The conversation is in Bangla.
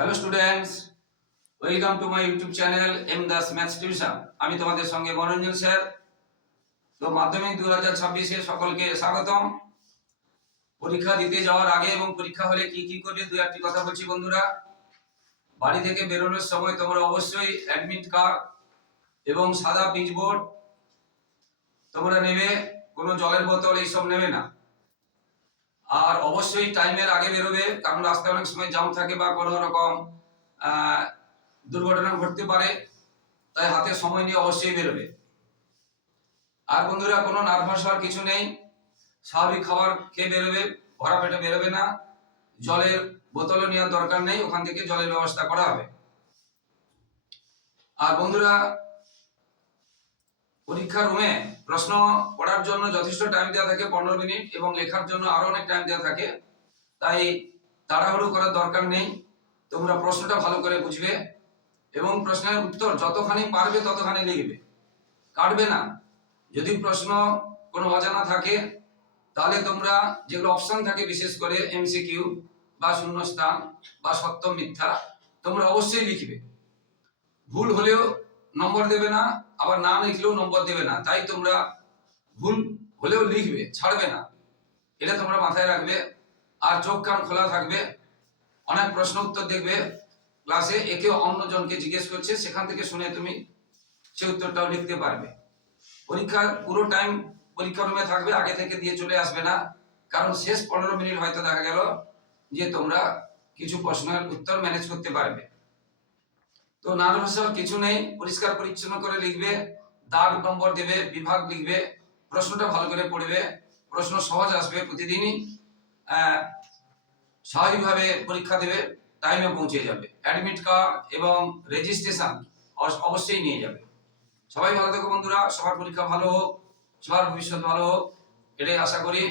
Hello students welcome to my YouTube channel M Das maths tuition আমি তোমাদের সঙ্গে মনোরঞ্জন স্যার। তো মাধ্যমিক দু হাজার ছাব্বিশে সকলকে স্বাগতম। পরীক্ষা দিতে যাওয়ার আগে এবং পরীক্ষা হলে কি কি করবে, দু একটি কথা বলছি বন্ধুরা। বাড়ি থেকে বেরোনোর সময় তোমরা অবশ্যই অ্যাডমিট কার্ড এবং সাদা পিচবোর্ড তোমরা নেবে। কোনো জলের বোতল এইসব নেবে না। আর অবশ্যই টাইমের আগে বেরোবে, কারণ রাস্তায় অনেক সময় জাম থাকে বা কোনো রকম দুর্ঘটনা ঘটতে পারে, তাই হাতে সময় নিয়ে অবশ্যই বেরোবে। আর বন্ধুরা, কোনো নার্ভাস হওয়ার কিছু নেই, স্বাভাবিক খাবার খেয়ে বেরোবে, ভরা পেটে বেরোবে না, জলের বোতলও নেওয়ার দরকার নেই, ওখান থেকে জলের ব্যবস্থা করা হবে। আর বন্ধুরা পরীক্ষার রুমে প্রশ্ন পড়ার জন্য যথেষ্ট টাইম দেওয়া থাকে, পনেরো মিনিট এবং লেখার জন্য আরও অনেক টাইম দেওয়া থাকে। তাই তাড়াহুড়ো করার দরকার নেই। তোমরা প্রশ্নটা ভালো করে বুঝবে এবং প্রশ্নের উত্তর যতখানি পারবে ততখানি লিখবে। কাটবে না। যদি প্রশ্ন কোনো অজানা থাকে, তাহলে তোমরা যেগুলো অপশন থাকে, বিশেষ করে এমসিকিউ বা শূন্যস্থান বা সত্য মিথ্যা, তোমরা অবশ্যই লিখবে। ভুল হলেও নম্বর দেবে না, আবার না লিখলেও নম্বর দেবে না। তাই তোমরা ভুল হলেও লিখবে, ছাড়বে না। এটা তোমরা মাথায় রাখবে, আর চোখ কান খোলা থাকবে, অনেক প্রশ্ন উত্তর দেখবে। ক্লাসে একে অন্যজনকে জিজ্ঞেস করছে, সেখান থেকে শুনে তুমি সে উত্তরটাও লিখতে পারবে। পরীক্ষার পুরো টাইম পরীক্ষা রুমে থাকবে, আগে থেকে দিয়ে চলে আসবে না। কারণ শেষ পনেরো মিনিট হয়তো দেখা গেল যে তোমরা কিছু প্রশ্নের উত্তর ম্যানেজ করতে পারবে। তো নার্ভাস হওয়ার কিছু নেই, পরিষ্কার পরিচ্ছন্ন করে লিখবে, দাগ নম্বর দেবে, বিভাগ লিখবে, প্রশ্নটা ভালো করে পড়বে, প্রশ্ন সহজ আসবে প্রতিদিনই স্বাভাবিকভাবে পরীক্ষা দেবে টাইমে পৌঁছে যাবে। অ্যাডমিট কার্ড এবং রেজিস্ট্রেশন অবশ্যই নিয়ে যাবে। সবাই ভালো থেকো বন্ধুরা, সবার পরীক্ষা ভালো হোক, সবার ভবিষ্যৎ ভালো হোক, এটাই আশা করি।